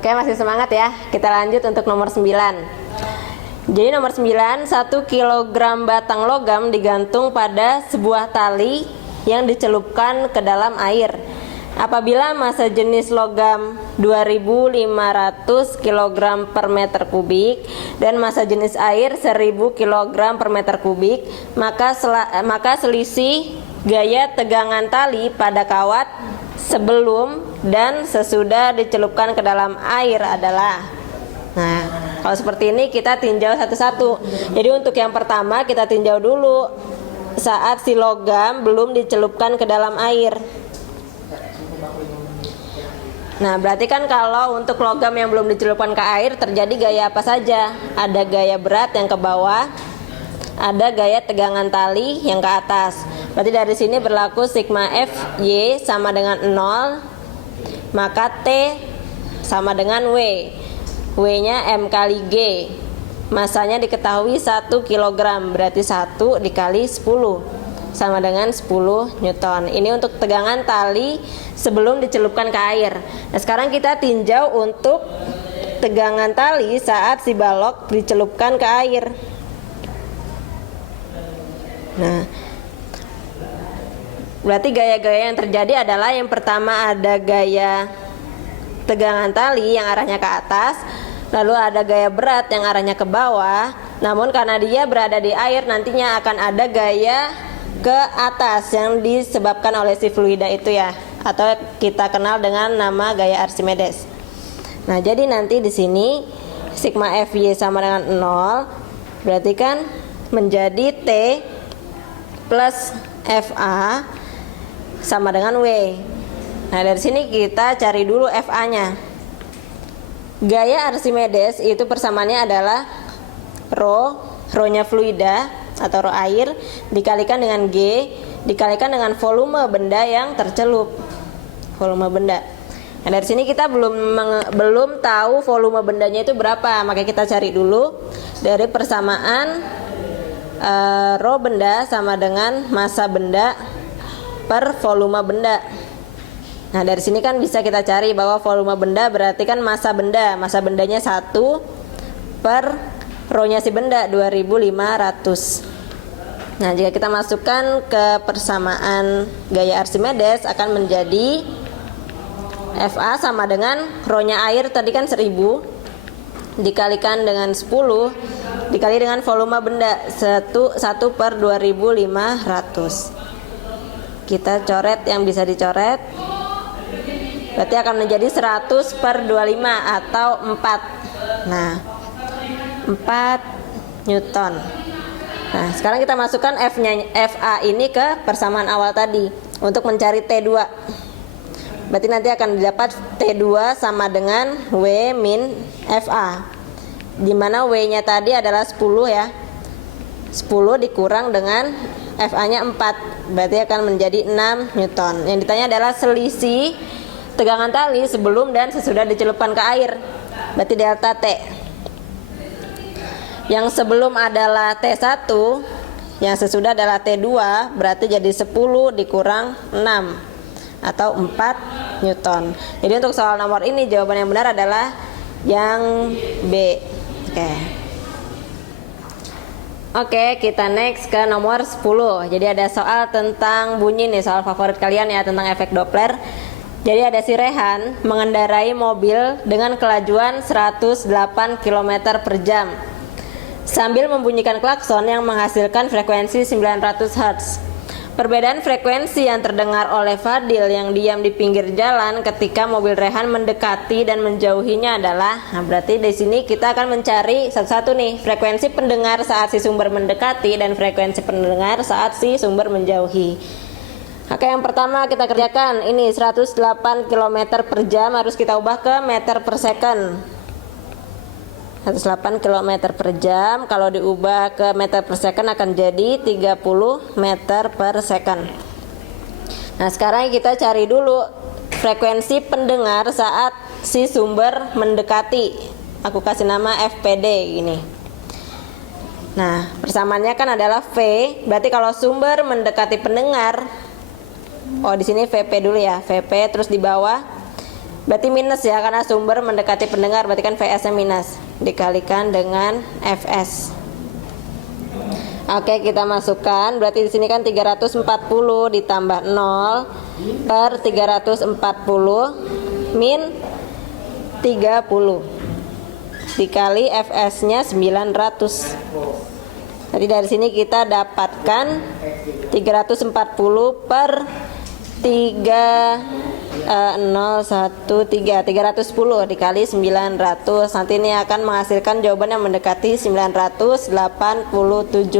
Oke, masih semangat ya. Kita lanjut untuk nomor 9. Jadi nomor 9, 1 kg batang logam digantung pada sebuah tali yang dicelupkan ke dalam air. Apabila massa jenis logam 2500 kg per meter kubik dan massa jenis air 1000 kg per meter kubik, maka selisih gaya tegangan tali pada kawat sebelum dan sesudah dicelupkan ke dalam air adalah. Nah, kalau seperti ini kita tinjau satu-satu. Jadi untuk yang pertama kita tinjau dulu saat si logam belum dicelupkan ke dalam air. Nah, berarti kan kalau untuk logam yang belum dicelupkan ke air terjadi gaya apa saja? Ada gaya berat yang ke bawah, ada gaya tegangan tali yang ke atas. Berarti dari sini berlaku sigma Fy sama dengan 0, maka T sama dengan W. W-nya M kali G. Masanya diketahui 1 kg, berarti 1 dikali 10 sama dengan 10 Newton. Ini untuk tegangan tali sebelum dicelupkan ke air. Nah, sekarang kita tinjau untuk tegangan tali saat si balok dicelupkan ke air. Nah, berarti gaya-gaya yang terjadi adalah yang pertama ada gaya tegangan tali yang arahnya ke atas, lalu ada gaya berat yang arahnya ke bawah. Namun karena dia berada di air, nantinya akan ada gaya ke atas yang disebabkan oleh si fluida itu ya, atau kita kenal dengan nama gaya Archimedes. Nah, jadi nanti di sini sigma Fy sama dengan 0, berarti kan menjadi T plus Fa sama dengan W. Nah, dari sini kita cari dulu Fa-nya. Gaya Archimedes itu persamaannya adalah rho-nya fluida atau rho air dikalikan dengan G dikalikan dengan volume benda yang tercelup. Volume benda. Nah, dari sini kita belum tahu volume bendanya itu berapa, maka kita cari dulu dari persamaan rho benda sama dengan massa benda per volume benda. Nah, dari sini kan bisa kita cari bahwa volume benda berarti kan massa bendanya 1 per rho-nya si benda 2500. Nah, jika kita masukkan ke persamaan gaya Archimedes akan menjadi Fa sama dengan rho-nya air tadi kan 1000 dikalikan dengan 10 dikali dengan volume benda 1 per 2500. Kita coret yang bisa dicoret. Berarti akan menjadi 100 per 25 atau 4. Nah, 4 Newton. Nah, sekarang kita masukkan Fa ini ke persamaan awal tadi untuk mencari T2. Berarti nanti akan didapat T2 sama dengan W min Fa, di mana W-nya tadi adalah 10 ya. 10 dikurang dengan Fa-nya 4, berarti akan menjadi 6 Newton. Yang ditanya adalah selisih tegangan tali sebelum dan sesudah dicelupkan ke air, berarti delta T. Yang sebelum adalah T1, yang sesudah adalah T2, berarti jadi 10 dikurang 6 atau 4 Newton. Jadi untuk soal nomor ini jawaban yang benar adalah yang B. Oke, kita next ke nomor 10. Jadi ada soal tentang bunyi nih, soal favorit kalian ya, tentang efek Doppler. Jadi ada si Rehan mengendarai mobil dengan kelajuan 108 km per jam sambil membunyikan klakson yang menghasilkan frekuensi 900 Hz. Perbedaan frekuensi yang terdengar oleh Fadil yang diam di pinggir jalan ketika mobil Rehan mendekati dan menjauhinya adalah. Nah, berarti di sini kita akan mencari satu-satu nih, frekuensi pendengar saat si sumber mendekati dan frekuensi pendengar saat si sumber menjauhi. Oke, yang pertama kita kerjakan. Ini 108 km per jam harus kita ubah ke meter per second. 108 km per jam kalau diubah ke meter per second akan jadi 30 meter per second. Nah, sekarang kita cari dulu frekuensi pendengar saat si sumber mendekati. Aku kasih nama FPD gini. Nah, persamaannya kan adalah V, berarti kalau sumber mendekati pendengar, oh di sini VP dulu ya, VP terus di bawah Berarti minus ya, karena sumber mendekati pendengar, berarti kan Vs nya minus, dikalikan dengan Fs. Oke, kita masukkan, berarti di sini kan 340 ditambah 0 per 340 min 30 dikali Fs nya 900. Jadi dari sini kita dapatkan 340 per 310 dikali 900. Nanti ini akan menghasilkan jawaban yang mendekati 987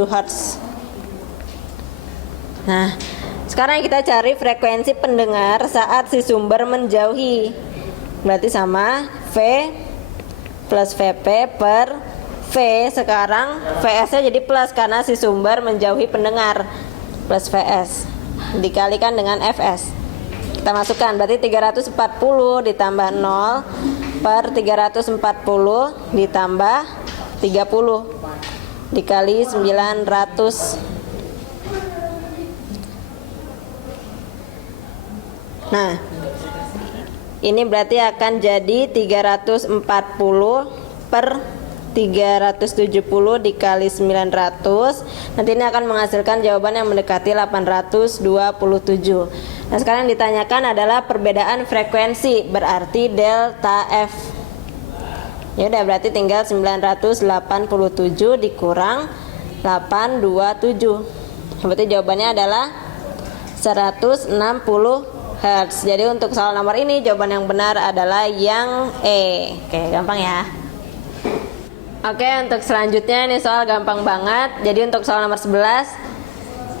Hz. Nah, sekarang kita cari frekuensi pendengar saat si sumber menjauhi. Berarti sama V plus Vp per V. Sekarang Vs nya jadi plus karena si sumber menjauhi pendengar, plus Vs dikalikan dengan Fs. Kita masukkan, berarti 340 ditambah 0 per 340 ditambah 30 dikali 900. Nah, ini berarti akan jadi 340 per 370 dikali 900. Nanti ini akan menghasilkan jawaban yang mendekati 827. Nah, sekarang yang ditanyakan adalah perbedaan frekuensi, berarti delta F. Ya udah, berarti tinggal 987 dikurang 827. Berarti jawabannya adalah 160 Hz. Jadi untuk soal nomor ini jawaban yang benar adalah yang E. Oke, gampang ya. Oke, untuk selanjutnya ini soal gampang banget. Jadi untuk soal nomor 11,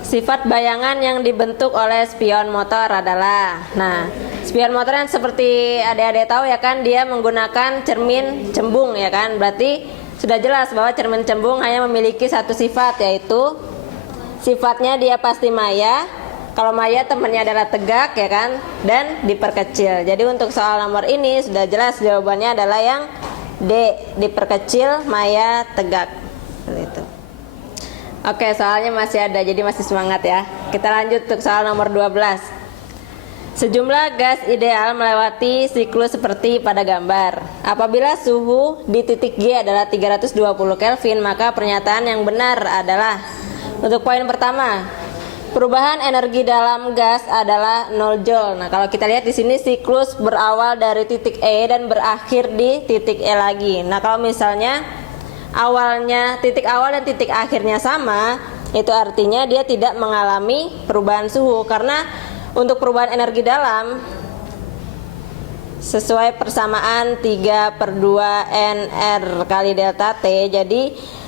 sifat bayangan yang dibentuk oleh spion motor adalah. Nah, spion motor yang seperti adik-adik tahu ya kan, dia menggunakan cermin cembung ya kan. Berarti sudah jelas bahwa cermin cembung hanya memiliki satu sifat, yaitu sifatnya dia pasti maya. Kalau maya temannya adalah tegak ya kan, dan diperkecil. Jadi untuk soal nomor ini sudah jelas jawabannya adalah yang D, diperkecil, maya, tegak. Itu. Oke, soalnya masih ada, jadi masih semangat ya. Kita lanjut untuk soal nomor 12. Sejumlah gas ideal melewati siklus seperti pada gambar. Apabila suhu di titik G adalah 320 Kelvin, maka pernyataan yang benar adalah, untuk poin pertama, perubahan energi dalam gas adalah 0 Joule. Nah, kalau kita lihat di sini siklus berawal dari titik E dan berakhir di titik E lagi. Nah, kalau misalnya awalnya titik awal dan titik akhirnya sama, itu artinya dia tidak mengalami perubahan suhu, karena untuk perubahan energi dalam sesuai persamaan 3/2 NR kali delta T. Jadi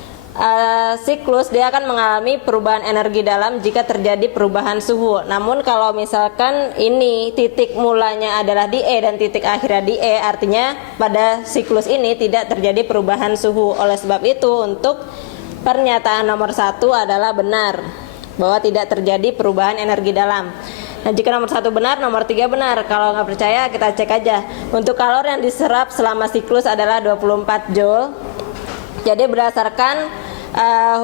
siklus dia akan mengalami perubahan energi dalam jika terjadi perubahan suhu. Namun kalau misalkan ini titik mulanya adalah di E dan titik akhirnya di E, artinya pada siklus ini tidak terjadi perubahan suhu. Oleh sebab itu untuk pernyataan nomor 1 adalah benar, bahwa tidak terjadi perubahan energi dalam. Nah, jika nomor 1 benar, nomor 3 benar. Kalau nggak percaya kita cek aja. Untuk kalor yang diserap selama siklus adalah 24 Joule. Jadi berdasarkan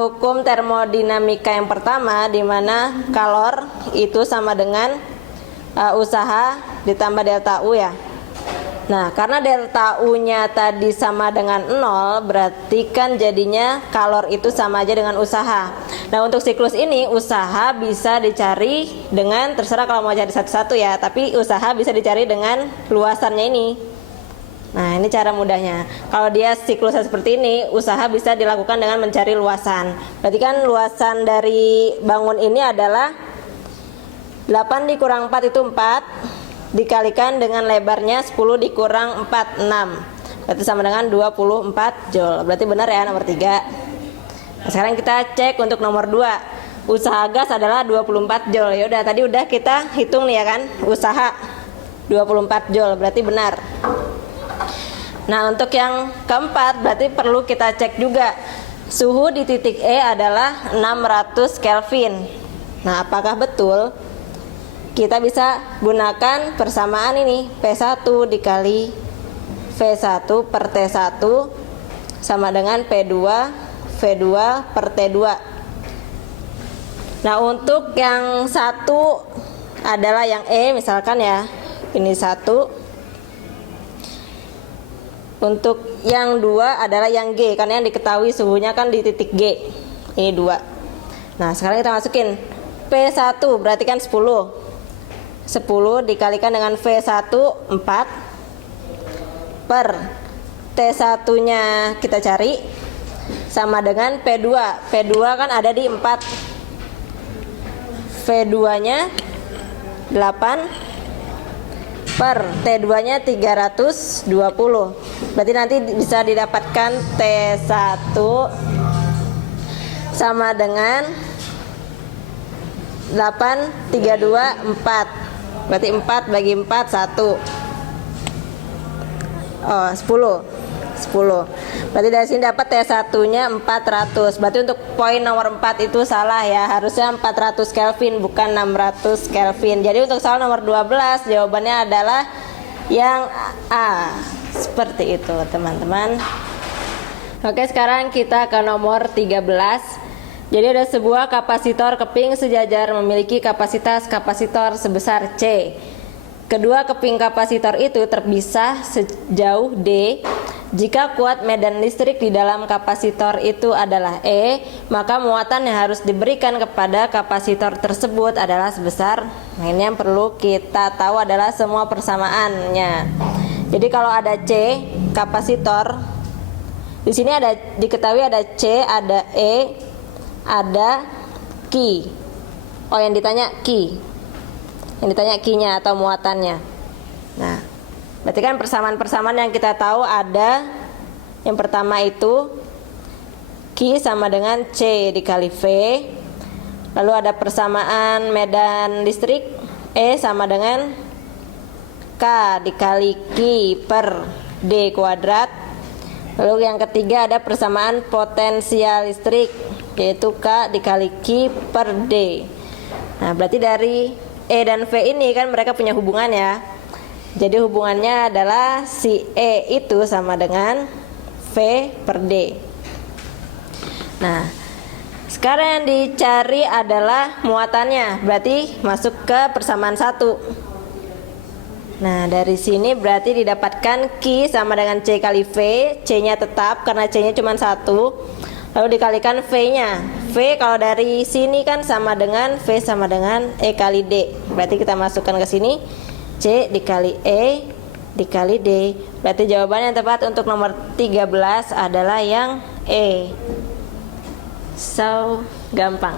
hukum termodinamika yang pertama, di mana kalor itu sama dengan usaha ditambah delta U ya. Nah, karena delta U-nya tadi sama dengan 0, berarti kan jadinya kalor itu sama aja dengan usaha. Nah, untuk siklus ini usaha bisa dicari dengan, terserah kalau mau cari satu-satu ya, tapi usaha bisa dicari dengan luasannya ini. Nah, ini cara mudahnya. Kalau dia siklusnya seperti ini, usaha bisa dilakukan dengan mencari luasan. Berarti kan luasan dari bangun ini adalah 8 dikurang 4 itu 4, dikalikan dengan lebarnya 10 dikurang 4, 6. Berarti sama dengan 24 Joule. Berarti benar ya nomor 3. Nah, sekarang kita cek untuk nomor 2. Usaha gas adalah 24 Joule. Ya udah, tadi udah kita hitung nih ya kan, usaha 24 Joule, berarti benar. Nah, untuk yang keempat berarti perlu kita cek juga. Suhu di titik E adalah 600 Kelvin. Nah, apakah betul? Kita bisa gunakan persamaan ini, P1 dikali V1 per T1 sama dengan P2 V2 per T2. Nah, untuk yang satu adalah yang E misalkan ya, ini 1. Untuk yang 2 adalah yang G, karena yang diketahui suhunya kan di titik G. Ini 2. Nah, sekarang kita masukin P1, berarti kan 10. 10 dikalikan dengan V1, 4. Per T1-nya kita cari, sama dengan P2. P2 kan ada di 4. V2-nya 8. Per T2-nya 320. Berarti nanti bisa didapatkan T1 sama dengan 8, 3, 2, 4. Berarti 4 bagi 4, 1. Oh, 10. Berarti dari sini dapat T1-nya 400. Berarti untuk poin nomor 4 itu salah ya. Harusnya 400 Kelvin bukan 600 Kelvin. Jadi untuk soal nomor 12 jawabannya adalah yang A. Seperti itu, teman-teman. Oke, sekarang kita ke nomor 13. Jadi ada sebuah kapasitor keping sejajar memiliki kapasitor sebesar C. Kedua keping kapasitor itu terpisah sejauh D. Jika kuat medan listrik di dalam kapasitor itu adalah E, maka muatan yang harus diberikan kepada kapasitor tersebut adalah sebesar. Nah, ini yang perlu kita tahu adalah semua persamaannya. Jadi kalau ada C kapasitor, di sini ada diketahui ada C, ada E, ada Q. Oh, yang ditanya Q. Yang ditanya Q-nya atau muatannya. Nah, berarti kan persamaan-persamaan yang kita tahu ada, yang pertama itu Q sama dengan C dikali V. Lalu ada persamaan medan listrik E sama dengan K dikali Q per D kuadrat. Lalu yang ketiga ada persamaan potensial listrik, yaitu K dikali Q per D. Nah, berarti dari E dan V ini kan mereka punya hubungan ya. Jadi hubungannya adalah si E itu sama dengan V per D. Nah, sekarang yang dicari adalah muatannya. Berarti masuk ke persamaan 1. Nah, dari sini berarti didapatkan Q sama dengan C kali V. C-nya tetap karena C-nya cuma 1. Lalu dikalikan V-nya. V kalau dari sini kan sama dengan V sama dengan E kali D. Berarti kita masukkan ke sini C dikali E dikali D. Berarti jawaban yang tepat untuk nomor 13 adalah yang E. So, gampang.